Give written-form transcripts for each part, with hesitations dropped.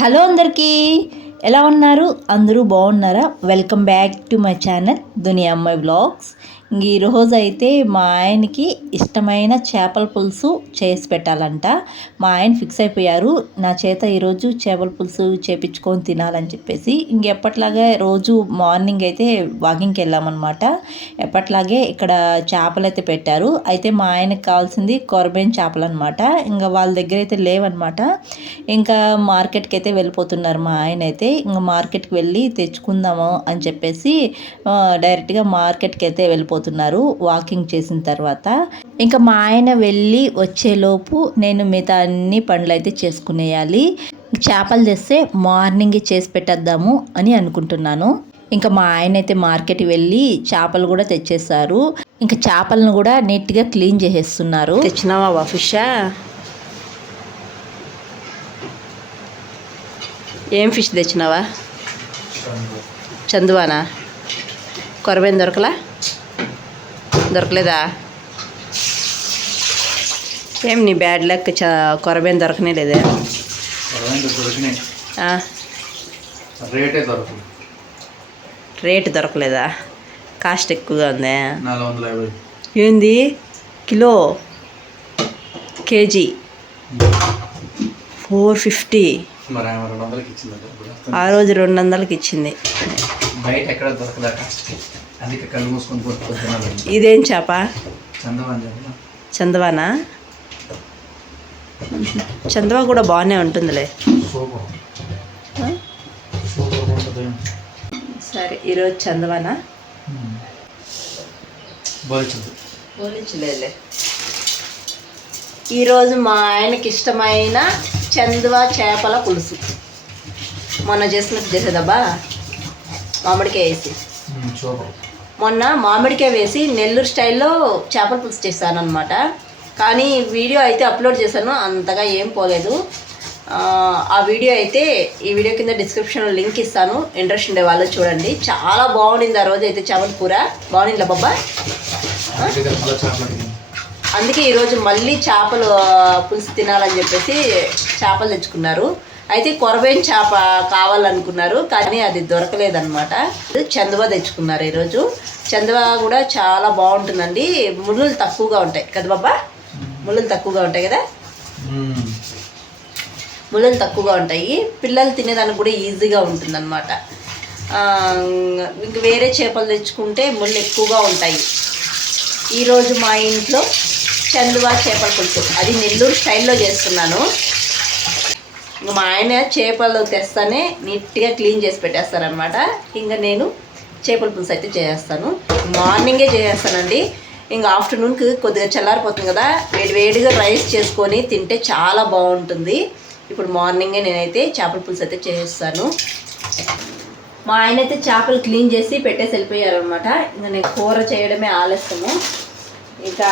Hello అందరికీ, ఎలా ఉన్నారు? అందరూ బాగున్నారా? Welcome back to my channel దునియా అమ్మాయి వ్లాగ్స్. ఈరోజు అయితే మా ఆయనకి ఇష్టమైన చేపల పులుసు చేసి పెట్టాలంట. మా ఆయన ఫిక్స్ అయిపోయారు, నా చేత ఈరోజు చేపల పులుసు చేపించుకొని తినాలని చెప్పేసి. ఇంకెప్పట్లాగే రోజు మార్నింగ్ అయితే వాకింగ్కి వెళ్ళామన్నమాట. ఎప్పట్లాగే ఇక్కడ చేపలు అయితే పెట్టారు. అయితే మా ఆయనకు కావాల్సింది కొరబేన్ చేపలు అనమాట. ఇంకా వాళ్ళ దగ్గర అయితే లేవన్నమాట. ఇంకా మార్కెట్కి అయితే వెళ్ళిపోతున్నారు మా ఆయన అయితే. ఇంకా మార్కెట్కి వెళ్ళి తెచ్చుకుందాము అని చెప్పేసి డైరెక్ట్గా మార్కెట్కి అయితే వెళ్ళిపోతున్నారు వాకింగ్ చేసిన తర్వాత. ఇంకా మా ఆయన వెళ్ళి వచ్చేలోపు నేను మిగతా అన్ని పనులు అయితే చేసుకునేయాలి. చేపలు తెస్తే మార్నింగ్ చేసి పెట్టేద్దాము అని అనుకుంటున్నాను. ఇంకా మా ఆయన అయితే మార్కెట్కి వెళ్ళి చేపలు కూడా తెచ్చేస్తారు. ఇంకా చేపలను కూడా నీట్గా క్లీన్ చేసేస్తున్నారు. తెచ్చినావా ఫిషా? ఏం ఫిష్ తెచ్చినావా? చందువానా? కొరబేన్ దొరకలేదా? ఏం నీ బ్యాడ్ లక్, కొరబేన్ దొరకనే లేదా? రేటు దొరకలేదా? కాస్ట్ ఎక్కువగా ఉందా? ఏంది కిలో? కేజీ 450. ఆ రోజు 200కి ఇచ్చింది. ఇదేం చేప? చందవానా? చందవా కూడా బాగానే ఉంటుందిలే. సరే, ఈరోజు చందవానా? పోలించలేదులే. ఈరోజు మా ఆయనకి ఇష్టమైన చందువా చేపల పులుసు. మొన్న చేసినట్టు చేసేదబ్బా, మామిడికాయ వేసి. మొన్న మామిడికాయ వేసి నెల్లూరు స్టైల్లో చేపల పులుసు చేశాను అనమాట. కానీ వీడియో అయితే అప్లోడ్ చేశాను, అంతగా ఏం పోలేదు. ఆ వీడియో అయితే ఈ వీడియో కింద డిస్క్రిప్షన్లో లింక్ ఇస్తాను, ఇంట్రెస్ట్ ఉండే వాళ్ళు చూడండి. చాలా బాగుండింది ఆ రోజు అయితే చేపల కూర. బాగుండిందా బాబా? అందుకే ఈరోజు మళ్ళీ చేపలు పులుసు తినాలని చెప్పేసి చేపలు తెచ్చుకున్నారు. అయితే కొరబేన్ చేప కావాలనుకున్నారు, కానీ అది దొరకలేదన్నమాట. చందువా తెచ్చుకున్నారు ఈరోజు. చందువా కూడా చాలా బాగుంటుందండి, ముళ్ళులు తక్కువగా ఉంటాయి కదా బాబా? ముళ్ళులు తక్కువగా ఉంటాయి కదా, ముళ్ళులు తక్కువగా ఉంటాయి. పిల్లలు తినేదానికి కూడా ఈజీగా ఉంటుందన్నమాట. ఇంక వేరే చేపలు తెచ్చుకుంటే ముళ్ళు ఎక్కువగా ఉంటాయి. ఈరోజు మా ఇంట్లో చందువా చేపల పులుసు, అది నెల్లూరు స్టైల్లో చేస్తున్నాను. ఇంకా మా ఆయన చేపలు తెస్తానే నీట్గా క్లీన్ చేసి పెట్టేస్తారనమాట. ఇంకా నేను చేపల పులుసు అయితే చేసేస్తాను. మార్నింగే చేసేస్తానండి. ఇంకా ఆఫ్టర్నూన్కి కొద్దిగా చల్లారిపోతుంది కదా, వేడివేడిగా రైస్ చేసుకొని తింటే చాలా బాగుంటుంది. ఇప్పుడు మార్నింగే నేనైతే చేపల పులుసు అయితే చేసేస్తాను. మా ఆయన అయితే చేపలు క్లీన్ చేసి పెట్టేసి వెళ్ళిపోయారనమాట. ఇంకా నేను కూర చేయడమే ఆలస్యము. ఇంకా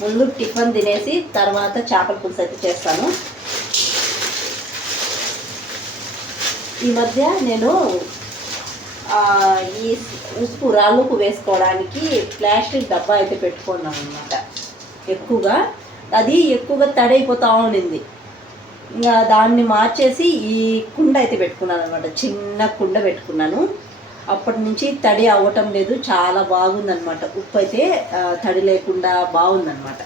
ముందు టిఫిన్ తినేసి తర్వాత చేపల పులుసు అయితే చేస్తాను. ఈ మధ్య నేను ఈ ఉప్పు, రాళ్ళుప్పు వేసుకోవడానికి ప్లాస్టిక్ డబ్బా అయితే పెట్టుకున్నాను అనమాట. అది ఎక్కువగా తడైపోతూ ఉండింది. ఇంకా దాన్ని మార్చేసి ఈ కుండ అయితే పెట్టుకున్నాను అనమాట. చిన్న కుండ పెట్టుకున్నాను. అప్పటి నుంచి తడి అవ్వటం లేదు, చాలా బాగుందనమాట. ఉప్పు అయితే తడి లేకుండా బాగుందనమాట.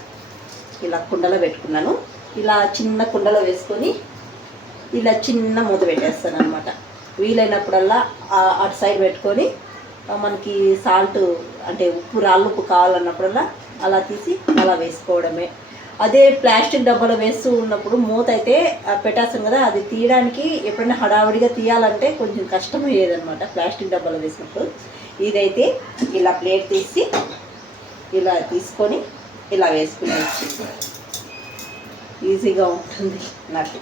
ఇలా కుండలో పెట్టుకున్నాను. ఇలా చిన్న కుండలో వేసుకొని ఇలా చిన్న మూత పెట్టేస్తాను అనమాట. వీలైనప్పుడల్లా అటు సైడ్ పెట్టుకొని మనకి సాల్ట్ అంటే ఉప్పు, రాళ్ళుప్పు కావాలన్నప్పుడల్లా అలా తీసి అలా వేసుకోవడమే. అదే ప్లాస్టిక్ డబ్బాలో వేస్తూ ఉన్నప్పుడు మూత అయితే పెట్టేస్తాం కదా, అది తీయడానికి ఎప్పుడైనా హడావుడిగా తీయాలంటే కొంచెం కష్టం అయ్యేదనమాట ప్లాస్టిక్ డబ్బాలో వేసినప్పుడు. ఇదైతే ఇలా ప్లేట్ తీసి ఇలా తీసుకొని ఇలా వేసుకునేసి ఈజీగా ఉంటుంది నాకు.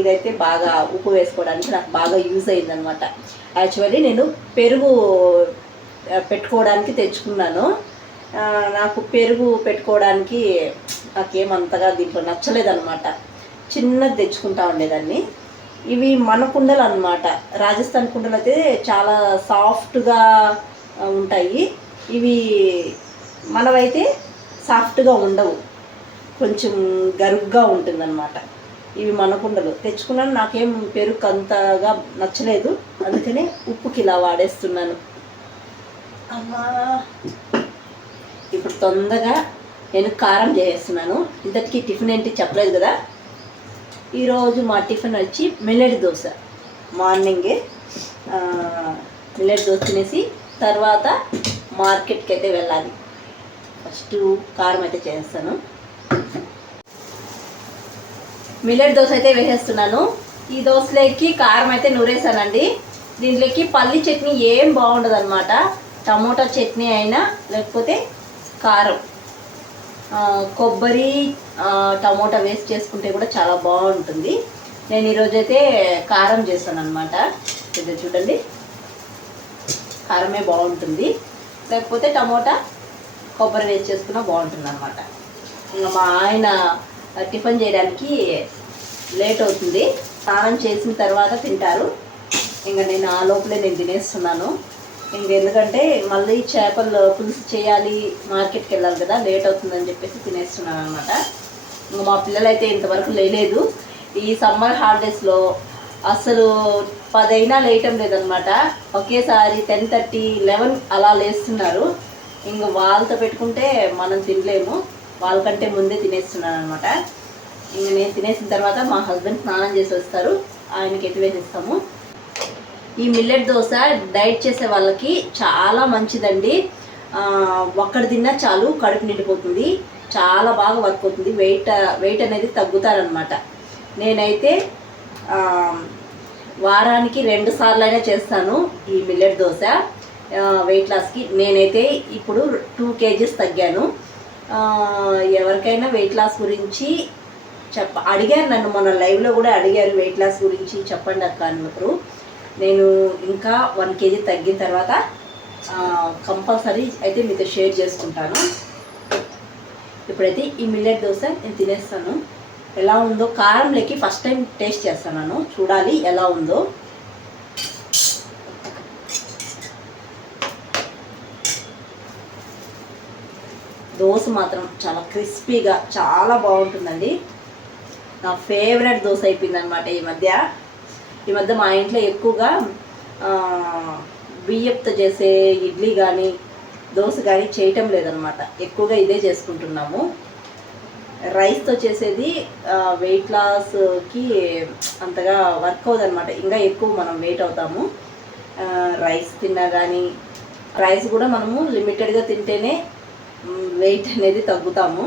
ఇదైతే బాగా ఉప్పు వేసుకోవడానికి నాకు బాగా యూజ్ అయిందనమాట. యాక్చువల్లీ నేను పెరుగు పెట్టుకోవడానికి తెచ్చుకున్నాను. నాకు పెరుగు పెట్టుకోవడానికి నాకేమంతగా దీంట్లో నచ్చలేదన్నమాట. చిన్నది తెచ్చుకుంటా ఉండేదాన్ని. ఇవి మన కుండలు అన్నమాట. రాజస్థాన్ కుండలు అయితే చాలా సాఫ్ట్గా ఉంటాయి. ఇవి మనవైతే సాఫ్ట్గా ఉండవు, కొంచెం గరుగ్గా ఉంటుందన్నమాట. ఇవి మనకుండలు తెచ్చుకున్నాను, నాకేం పెరుగు అంతగా నచ్చలేదు, అందుకనే ఉప్పుకి ఇలా వాడేస్తున్నాను. అమ్మా ఇప్పుడు తొందరగా నేను కారం చేసేస్తున్నాను. ఇంతటికి టిఫిన్ ఏంటి చెప్పలేదు కదా. ఈరోజు మా టిఫిన్ వచ్చి మిల్లెట్ దోశ. మార్నింగే మిల్లెట్ దోశ తినేసి తర్వాత మార్కెట్కి అయితే వెళ్ళాలి. ఫస్ట్ కారం అయితే చేస్తాను. మిల్లెట్ దోశ అయితే వేసేస్తున్నాను. ఈ దోశలోకి కారం అయితే నూరేసానండి. దీంట్లోకి పల్లి చట్నీ ఏం బాగుండదు అనమాట. టమోటా చట్నీ అయినా లేకపోతే కారం, కొబ్బరి, టమోటా వేస్ట్ చేసుకుంటే కూడా చాలా బాగుంటుంది. నేను ఈరోజైతే కారం చేస్తాను అనమాట. ఇది చూడండి, కారమే బాగుంటుంది, లేకపోతే టమోటా కొబ్బరి వేస్ట్ చేసుకున్నా బాగుంటుంది అనమాట. ఇంకా మా ఆయన టిఫిన్ చేయడానికి లేట్ అవుతుంది, స్నానం చేసిన తర్వాత తింటారు. ఇంకా నేను ఆ లోపలే నేను తినేస్తున్నాను. ఎందుకంటే మళ్ళీ చేపలు పులుసు చేయాలి, మార్కెట్కి వెళ్ళాలి కదా, లేట్ అవుతుందని చెప్పేసి తినేస్తున్నాను అనమాట. ఇంకా మా పిల్లలు అయితే ఇంతవరకు లేలేదు. ఈ సమ్మర్ హాలిడేస్లో అసలు 10 అయినా లేయటం లేదనమాట. ఒకేసారి 10:30, 11 అలా లేస్తున్నారు. ఇంక వాళ్ళతో పెట్టుకుంటే మనం తినలేము, వాళ్ళకంటే ముందే తినేస్తున్నాను అనమాట. ఇంక నేను తినేసిన తర్వాత మా హస్బెండ్ స్నానం చేసి వస్తారు, ఆయనకి ఎత్తి వేసేస్తాము. ఈ మిల్లెట్ దోశ డైట్ చేసే వాళ్ళకి చాలా మంచిదండి. ఒక్కటి తిన్నా చాలు, కడుపు నిండిపోతుంది, చాలా బాగా వర్క్ అవుతుంది. వెయిట్ అనేది తగ్గుతారనమాట. నేనైతే వారానికి 2 సార్లు అయినా చేస్తాను ఈ మిల్లెట్ దోశ వెయిట్ లాస్కి. నేనైతే ఇప్పుడు 2 kgs తగ్గాను. ఎవరికైనా వెయిట్ లాస్ గురించి అడిగారు నన్ను, మన లైవ్లో కూడా అడిగారు వెయిట్ లాస్ గురించి చెప్పండి అక్క అన్నప్పుడు. నేను ఇంకా 1 kg తగ్గిన తర్వాత కంపల్సరీ అయితే మీతో షేర్ చేసుకుంటాను. ఇప్పుడైతే ఈ మిల్లెట్ దోశ నేను తినేస్తాను. ఎలా ఉందో కారంలోకి ఫస్ట్ టైం టేస్ట్ చేస్తున్నాను, చూడాలి ఎలా ఉందో. దోశ మాత్రం చాలా క్రిస్పీగా చాలా బాగుంటుందండి. నా ఫేవరెట్ దోశ అయిపోయింది అనమాట ఈ మధ్య మా ఇంట్లో ఎక్కువగా బియ్యంతో చేసే ఇడ్లీ కానీ దోశ కానీ చేయటం లేదనమాట. ఎక్కువగా ఇదే చేసుకుంటున్నాము. రైస్తో చేసేది వెయిట్ లాస్కి అంతగా వర్క్ అవుదనమాట. ఇంకా ఎక్కువ మనం వెయిట్ అవుతాము రైస్ తిన్నా కానీ. రైస్ కూడా మనము లిమిటెడ్గా తింటేనే వెయిట్ అనేది తగ్గుతాము.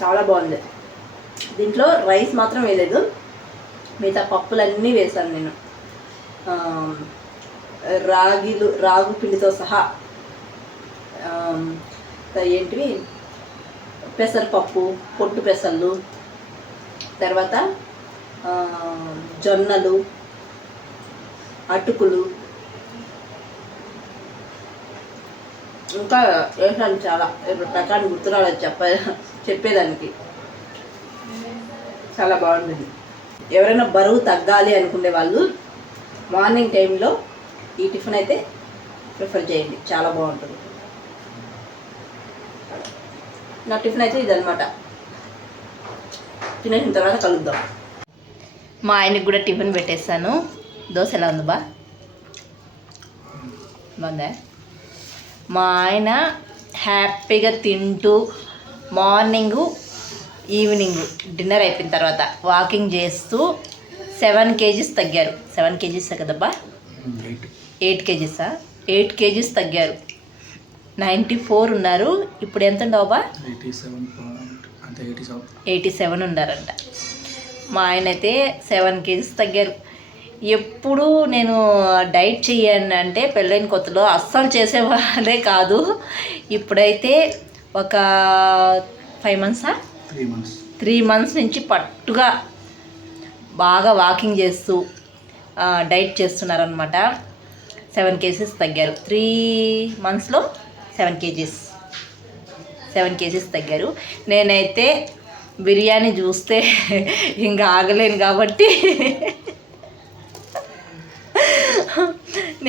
చాలా బాగుంది. దీంట్లో రైస్ మాత్రం వేయలేదు, మిగతా పప్పులన్నీ వేసాను నేను. రాగు పిండితో సహా ఏంటివి పెసరపప్పు, పొట్టు పెసళ్ళు, తర్వాత జొన్నలు, అటుకులు, ఇంకా వేసాను చాలా. ఇప్పుడు ప్రకారం గుర్తురాలేదు చెప్పేదానికి. చాలా బాగుంటుంది. ఎవరైనా బరువు తగ్గాలి అనుకునే వాళ్ళు మార్నింగ్ టైంలో ఈ టిఫిన్ అయితే ప్రిఫర్ చేయండి, చాలా బాగుంటుంది. నా టిఫిన్ అయితే ఇదనమాట. తినేసిన తర్వాత కలుద్దాం. మా ఆయనకి కూడా టిఫిన్ పెట్టేస్తాను. దోశ ఎలా ఉంది బాగుందా? మా ఆయన హ్యాపీగా తింటూ మార్నింగు ఈవినింగ్ డిన్నర్ అయిపోయిన తర్వాత వాకింగ్ చేస్తూ 7 kgs తగ్గారు. 7 kgs కదబ్బా, 8 kgsా? 8 kgs తగ్గారు. 94 ఉన్నారు. ఇప్పుడు ఎంత ఉండవు బా? 87 ఉన్నారంట. మా ఆయన అయితే 7 kgs తగ్గారు. ఎప్పుడు నేను డైట్ చెయ్యాను అంటే పెళ్ళైన కొత్తలో అస్సలు చేసేవాళ్ళే కాదు. ఇప్పుడైతే ఒక 5 months 3 months నుంచి పట్టుగా బాగా వాకింగ్ చేస్తూ డైట్ చేస్తున్నారనమాట. 7 kgs తగ్గారు. 3 monthsలో 7 kgs తగ్గారు. నేనైతే బిర్యానీ చూస్తే ఇంకా ఆగలేను కాబట్టి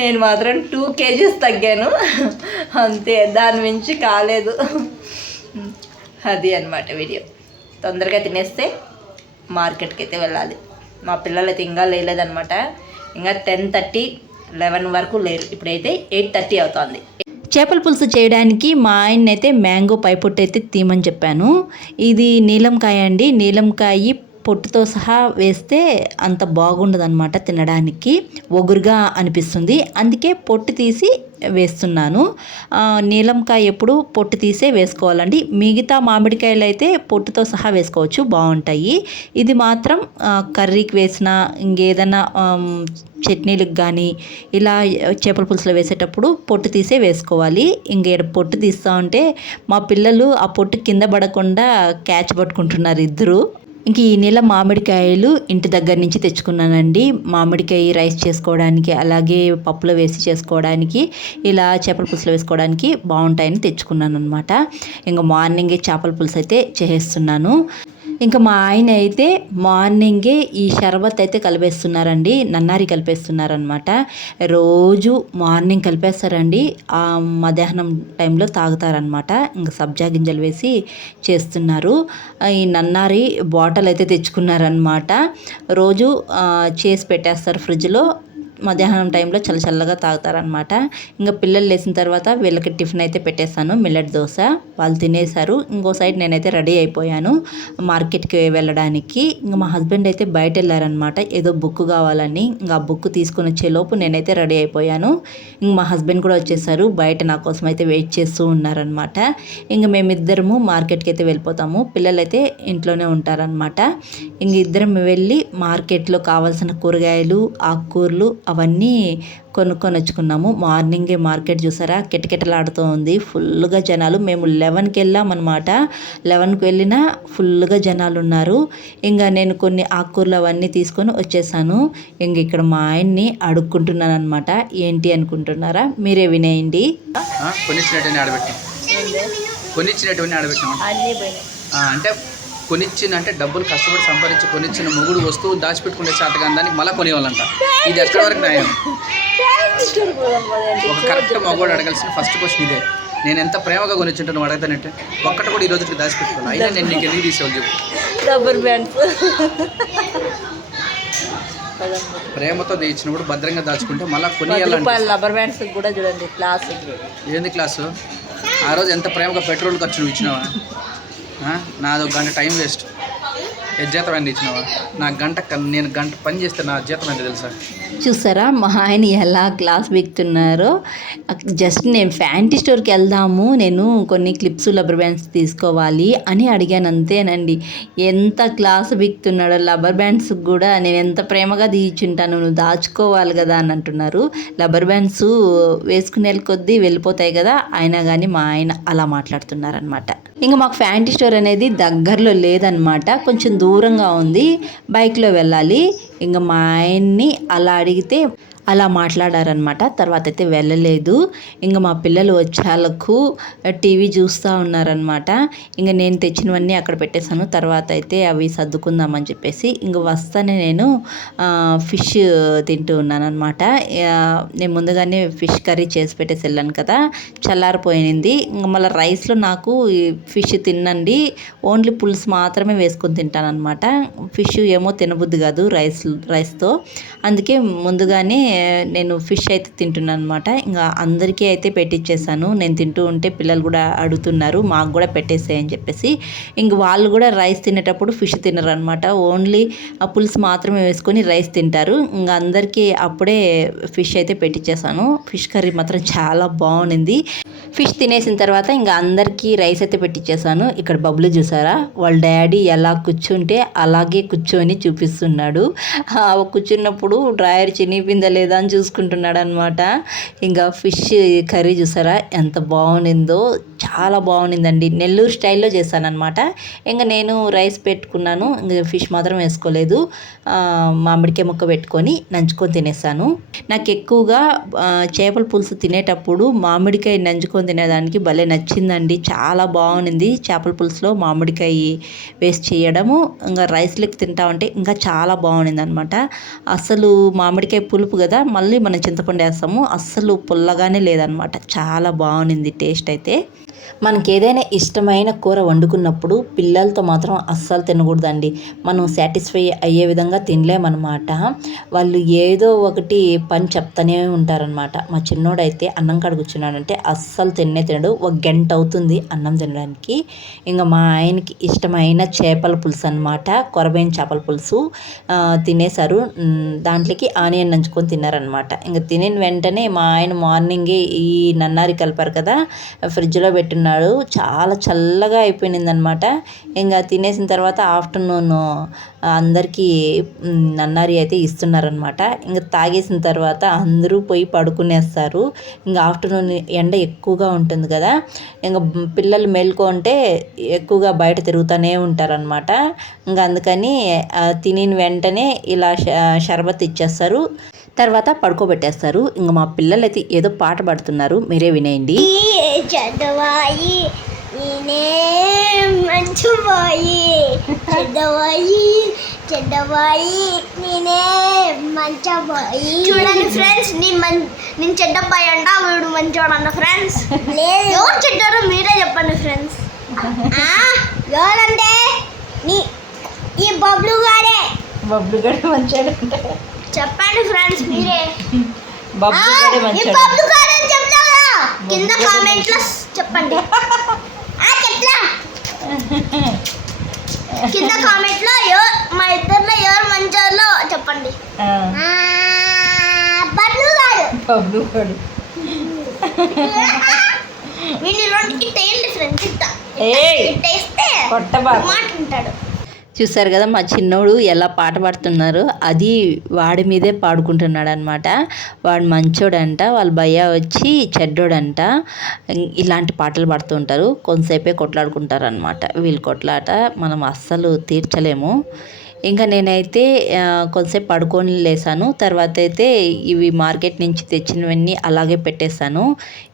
నేను మాత్రం 2 kgs తగ్గాను అంతే, దాని మించి కాలేదు. అది అన్నమాట వీడియో. తొందరగా తినేస్తే మార్కెట్కి అయితే వెళ్ళాలి. మా పిల్లలు అయితే ఇంకా లేదనమాట. ఇంకా 10:30, 11 వరకు లేరు. ఇప్పుడైతే 8:30 అవుతుంది. చేపల పులుసు చేయడానికి మా ఆయన అయితే మ్యాంగో పైపొట్టు అయితే తీయమని చెప్పాను. ఇది నీలంకాయ అండి. నీలంకాయ పొట్టుతో సహా వేస్తే అంత బాగుండదు అనమాట, తినడానికి ఒగురుగా అనిపిస్తుంది. అందుకే పొట్టు తీసి వేస్తున్నాను. నీలంకాయ ఎప్పుడు పొట్టు తీసే వేసుకోవాలండి. మిగతా మామిడికాయలు అయితే పొట్టుతో సహా వేసుకోవచ్చు, బాగుంటాయి. ఇది మాత్రం కర్రీకి వేసిన, ఇంకేదైనా చట్నీలకు కానీ ఇలా చేపల పులుసులో వేసేటప్పుడు పొట్టు తీసే వేసుకోవాలి. ఇంకేడ పొట్టు తీస్తూ ఉంటే మా పిల్లలు ఆ పొట్టు కింద పడకుండా క్యాచ్ పట్టుకుంటున్నారు ఇద్దరు. ఇంక ఈ నెల మామిడికాయలు ఇంటి దగ్గర నుంచి తెచ్చుకున్నానండి. మామిడికాయ రైస్ చేసుకోవడానికి, అలాగే పప్పులో వేసి చేసుకోవడానికి, ఇలా చేపల పులుసులో వేసుకోవడానికి బాగుంటాయని తెచ్చుకున్నాను అనమాట. ఇంకా మార్నింగే చేపల పులుసు అయితే చేసేస్తున్నాను. ఇంకా మా ఆయన అయితే మార్నింగే ఈ షర్బత్ అయితే కలిపేస్తున్నారండి, నన్నారి కలిపేస్తున్నారనమాట. రోజు మార్నింగ్ కలిపేస్తారండి, ఆ మధ్యాహ్నం టైంలో తాగుతారనమాట. ఇంకా సబ్జా గింజలు వేసి చేస్తున్నారు. ఈ నన్నారి బాటిల్ అయితే తెచ్చుకున్నారనమాట. రోజు చేసి పెట్టేస్తారు ఫ్రిడ్జ్లో. మధ్యాహ్నం టైంలో చల్లగా తాగుతారనమాట. ఇంకా పిల్లలు లేచిన తర్వాత వీళ్ళకి టిఫిన్ అయితే పెట్టేస్తాను, మిల్లెట్ దోశ. వాళ్ళు తినేశారు. ఇంకో సైడ్ నేనైతే రెడీ అయిపోయాను మార్కెట్కి వెళ్ళడానికి. ఇంకా మా హస్బెండ్ అయితే బయట వెళ్ళారనమాట, ఏదో బుక్ కావాలని. ఇంకా ఆ బుక్ తీసుకొని వచ్చేలోపు నేనైతే రెడీ అయిపోయాను. ఇంక మా హస్బెండ్ కూడా వచ్చేసారు, బయట నా కోసం అయితే వెయిట్ చేస్తూ ఉన్నారనమాట. ఇంకా మేమిద్దరము మార్కెట్కి అయితే వెళ్ళిపోతాము, పిల్లలు అయితే ఇంట్లోనే ఉంటారనమాట. ఇంక ఇద్దరం వెళ్ళి మార్కెట్లో కావాల్సిన కూరగాయలు, ఆకుకూరలు అవన్నీ కొనుక్కొని వచ్చుకున్నాము. మార్నింగే మార్కెట్ చూసారా కిటకిటలాడుతూ ఉంది, ఫుల్గా జనాలు. మేము 11కి వెళ్ళామన్నమాట. 11కి వెళ్ళినా ఫుల్గా జనాలు ఉన్నారు. ఇంకా నేను కొన్ని ఆకుకూరలు అవన్నీ తీసుకొని వచ్చేసాను. ఇంక ఇక్కడ మా ఆయన్ని అడుక్కుంటున్నాను అనమాట. ఏంటి అనుకుంటున్నారా, మీరే వినేయండి. అంటే కొనిచ్చిన అంటే డబ్బులు కష్టపడి సంపాదించి కొనిచ్చిన మొగుడు వస్తువు దాచిపెట్టుకునే చేతగా దానికి మళ్ళీ కొనివ్వాలంట. ఇది ఎక్కడి వరకు న్యాయం? ఒక కరెక్ట్ మగవాడు అడగాల్సిన ఫస్ట్ క్వశ్చన్ ఇదే. నేను ఎంత ప్రేమగా కొనిచ్చుంటాను అడగతానంటే ఒక్కటి కూడా ఈ రోజుకి దాచిపెట్టుకున్నాను. అయినా నేను నీకు ఎందుకు తీసేవాళ్ళు చెప్పు. రబ్బర్ బ్యాండ్స్ ప్రేమతో తెచ్చినప్పుడు భద్రంగా దాచుకుంటే మళ్ళీ కొనియాలంటే. రబ్బర్ బ్యాండ్స్ కూడా చూడండి క్లాస్. ఏంది క్లాసు? ఆ రోజు ఎంత ప్రేమగా పెట్రోల్ ఖర్చు నువ్వు ఇచ్చినావా? నాది 1 గంట టైం వేస్ట్, జీతం ఎంత ఇచ్చినావా? నేను గంట పని చేస్తే నా జీతం ఎంత తెలుసా? చూసారా మా ఆయన ఎలా క్లాస్ బిగుతున్నారో. జస్ట్ నేను ఫ్యాంటీ స్టోర్కి వెళ్దాము, నేను కొన్ని క్లిప్స్, రబ్బర్ బ్యాండ్స్ తీసుకోవాలి అని అడిగాను, అంతేనండి. ఎంత క్లాస్ బిగుతున్నాడో. రబ్బర్ బ్యాండ్స్ కూడా నేను ఎంత ప్రేమగా తీయించుంటాను, నువ్వు దాచుకోవాలి కదా అని అంటున్నారు. రబ్బర్ బ్యాండ్స్ వేసుకునే కొద్దీ వెళ్ళిపోతాయి కదా, అయినా కానీ మా ఆయన అలా మాట్లాడుతున్నారనమాట. ఇంకా మాకు ఫ్యాంటీ స్టోర్ అనేది దగ్గరలో లేదనమాట, కొంచెం దూరంగా ఉంది, బైక్లో వెళ్ళాలి. ఇంకా మా ఆయన్ని అలా అడిగితే అలా మాట్లాడారనమాట. తర్వాత అయితే వెళ్ళలేదు. ఇంకా మా పిల్లలు వచ్చేళ్ళకు టీవీ చూస్తూ ఉన్నారనమాట. ఇంకా నేను తెచ్చినవన్నీ అక్కడ పెట్టేశాను. తర్వాత అయితే అవి సర్దుకుందామని చెప్పేసి ఇంక వస్తానే నేను ఫిష్ తింటూ ఉన్నాను అనమాట. నేను ముందుగానే ఫిష్ కర్రీ చేసి పెట్టేసి వెళ్ళాను కదా, చల్లారిపోయింది. ఇంకా మళ్ళీ రైస్లో నాకు ఫిష్ తిన్నండి, ఓన్లీ పులుసు మాత్రమే వేసుకొని తింటాను అనమాట. ఫిష్ ఏమో తినబుద్ధి కాదు రైస్తో. అందుకే ముందుగానే నేను ఫిష్ అయితే తింటున్నాను అనమాట. ఇంకా అందరికీ అయితే పెట్టించేసాను. నేను తింటూ ఉంటే పిల్లలు కూడా అడుగుతున్నారు, మాకు కూడా పెట్టేసేయని చెప్పేసి. ఇంక వాళ్ళు కూడా రైస్ తినేటప్పుడు ఫిష్ తినరు అనమాట, ఓన్లీ ఆ పులుసు మాత్రమే వేసుకొని రైస్ తింటారు. ఇంకా అందరికీ అప్పుడే ఫిష్ అయితే పెట్టించేసాను. ఫిష్ కర్రీ మాత్రం చాలా బాగుంది. ఫిష్ తినేసిన తర్వాత ఇంకా అందరికీ రైస్ అయితే పెట్టించేసాను. ఇక్కడ బబ్బులు చూసారా, వాళ్ళ డాడీ ఎలా కూర్చుంటే అలాగే కూర్చొని చూపిస్తున్నాడు. కూర్చున్నప్పుడు డ్రాయర్ చినిపిందా లేదా అని చూసుకుంటున్నాడు అనమాట. ఇంకా ఫిష్ కర్రీ చూసారా ఎంత బాగుండిందో, చాలా బాగుండిందండి. నెల్లూరు స్టైల్లో చేశానమాట. ఇంకా నేను రైస్ పెట్టుకున్నాను, ఇంకా ఫిష్ మాత్రం వేసుకోలేదు. మామిడికాయ ముక్క పెట్టుకొని నంచుకొని తినేసాను. నాకు ఎక్కువగా చేపల పులుసు తినేటప్పుడు మామిడికాయ నంచుకొని తినేదానికి భలే నచ్చిందండి, చాలా బాగుంది. చేపల పులుసులో మామిడికాయ వేస్ట్ చేయడము, ఇంకా రైస్లోకి తింటా ఉంటే ఇంకా చాలా బాగుంది అనమాట. అసలు మామిడికాయ పులుపు కదా, కదా, మళ్ళీ మనం చింతపండు వేస్తాము. అస్సలు పుల్లగానే లేదనమాట, చాలా బాగుంది టేస్ట్ అయితే. మనకి ఏదైనా ఇష్టమైన కూర వండుకున్నప్పుడు పిల్లలతో మాత్రం అస్సలు తినకూడదండి. మనం సాటిస్ఫై అయ్యే విధంగా తినలేమన్నమాట. వాళ్ళు ఏదో ఒకటి పని చెప్తానే ఉంటారనమాట. మా చిన్నోడైతే అన్నం కాడ కూర్చున్నాడంటే అస్సలు తినడు. ఒక గంట అవుతుంది అన్నం తినడానికి. ఇంకా మా ఆయనకి ఇష్టమైన చేపల పులుసు అనమాట, కొరబైన చేపల పులుసు తినేశారు. దాంట్లోకి ఆనియన్ నంచుకొని తిన్నారనమాట. ఇంకా తినిన వెంటనే మా ఆయన మార్నింగే ఈ నన్నారి కలిపారు కదా, ఫ్రిడ్జ్లో పెట్టున్నాడు. చాలా చల్లగా అయిపోయింది అనమాట. ఇంకా తినేసిన తర్వాత ఆఫ్టర్నూన్ అందరికీ నన్నారి అయితే ఇస్తున్నారనమాట. ఇంకా తాగేసిన తర్వాత అందరూ పోయి పడుకునేస్తారు. ఇంకా ఆఫ్టర్నూన్ ఎండ ఎక్కువగా ఉంటుంది కదా, ఇంకా పిల్లలు మేల్కొంటే ఎక్కువగా బయట తిరుగుతూనే ఉంటారనమాట. ఇంకా అందుకని తినిన వెంటనే ఇలా షర్బత్ ఇచ్చేస్తారు, తర్వాత పడుకోబెట్టేస్తారు. ఇంకా మా పిల్లలు అయితే ఏదో పాట పాడుతున్నారు, మీరే వినేయండి. చదవాయి నేనే మంచుబాయి, చెడ్డవాయి నేనే మంచబాయి. చూడండి ఫ్రెండ్స్, నేను చెడ్డబాయి అంట, వీడు మంచోడంట ఫ్రెండ్స్. లేదు, ఎవరు చెడ్డారో మీరే చెప్పండి ఫ్రెండ్స్. ఎవరంటే ఈ బబ్లు గాడే మంచోడంట చెప్పండి ఫ్రెండ్స్ మీరే. బబ్లు గాడే అని చెప్తారా కింద కామెంట్ లో చెప్పండి. కింద కామెంట్ లో మా ఇద్దరిలో ఎవరు మంచోళ్ళో చెప్పండి. బబ్లు గాడు వీళ్ళు రెండుకి టేయండి ఫ్రెండ్స్, ఇట్టేస్తే మాట ఉంటాడు. చూసారు కదా మా చిన్నోడు ఎలా పాట పాడుతున్నారో, అది వాడి మీదే పాడుకుంటున్నాడు అనమాట. వాడు మంచోడంట, వాళ్ళ భయ్య వచ్చి చెడ్డోడంట. ఇలాంటి పాటలు పాడుతూ ఉంటారు, కొంతసేపే కొట్లాడుకుంటారు అనమాట. వీళ్ళు కొట్లాట మనం అస్సలు తీర్చలేము. ఇంకా నేనైతే కొంతసేపు పడుకొని లేసాను. తర్వాత అయితే ఇవి మార్కెట్ నుంచి తెచ్చినవన్నీ అలాగే పెట్టేశాను.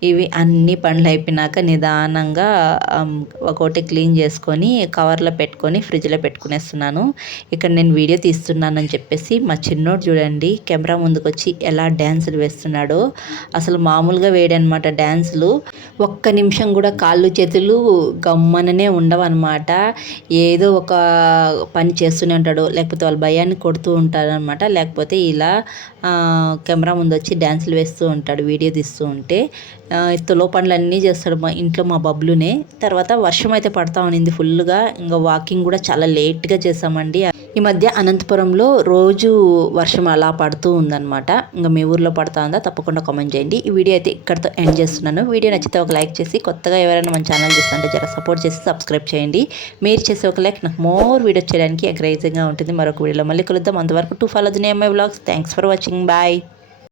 ఇవి అన్ని పనులు అయిపోయినాక నిదానంగా ఒకటి క్లీన్ చేసుకొని కవర్లో పెట్టుకొని ఫ్రిడ్జ్లో పెట్టుకునేస్తున్నాను. ఇక్కడ నేను వీడియో తీస్తున్నానని చెప్పేసి మా చిన్నోడు చూడండి కెమెరా ముందుకు వచ్చి ఎలా డ్యాన్సులు వేస్తున్నాడో, అసలు మామూలుగా వేయడనమాట డ్యాన్సులు. ఒక్క నిమిషం కూడా కాళ్ళు చేతులు గమ్మననే ఉండవన్నమాట. ఏదో ఒక పని చేస్తూనే ఉంటాడు, లేకపోతే వాళ్ళ భయాన్ని కొడుతూ ఉంటాడనమాట, లేకపోతే ఇలా కెమెరా ముందు వచ్చి డ్యాన్సులు వేస్తూ ఉంటాడు వీడియో తీస్తూ ఉంటే. తులో పనులన్నీ చేస్తాడు మా ఇంట్లో మా బబ్లునే. తర్వాత వర్షం అయితే పడతా ఉన్నింది ఫుల్గా. ఇంకా వాకింగ్ కూడా చాలా లేట్గా చేసామండి. ఈ మధ్య అనంతపురంలో రోజు వర్షం అలా పడుతూ ఉందన్నమాట. ఇంకా మీ ఊర్లో పడుతూ ఉందా తప్పకుండా కామెంట్ చేయండి. ఈ వీడియో అయితే ఇక్కడితో ఎండ్ చేస్తున్నాను. వీడియో నచ్చితే ఒక లైక్ చేసి, కొత్తగా ఎవరైనా మన ఛానల్ చూస్తుంటే జర సపోర్ట్ చేసి సబ్స్క్రైబ్ చేయండి. మీరు చేసే ఒక లైక్ నాకు మోర్ వీడియో చేయడానికి ఎంకరేజింగ్గా ఉంటుంది. మరొక వీడియోలో మళ్ళీ కలుద్దాం. అంతవరకు టు ఫాలో దునియా అమ్మాయి vlogs. Thanks for watching. Bye.